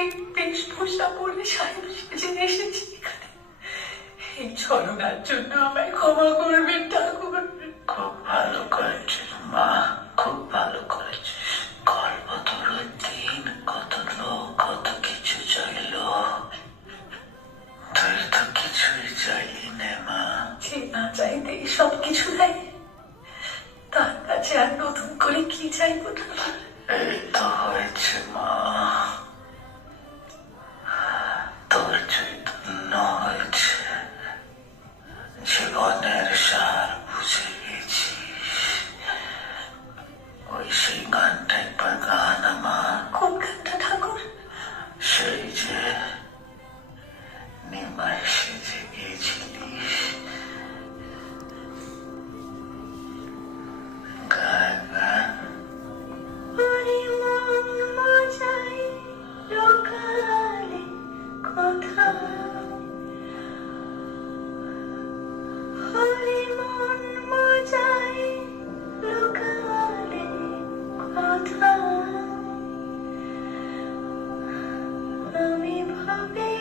এই বেশভূষা পরে সাহেব এসেছি এখানে। এই ছলনার জন্য আমায় ক্ষমা করবেন ঠাকুর। খুব ভালো করেছিস মা খুব ভালো করেছিস। গল্প তোর দিন কত লোক কত কিছু চাইল। তো কিছুই চাইলি না মা। যে না চাইতে সব কিছু নাই। তার কাছে আর নতুন করে কি চাইব না তো হয়েছে মা। okay.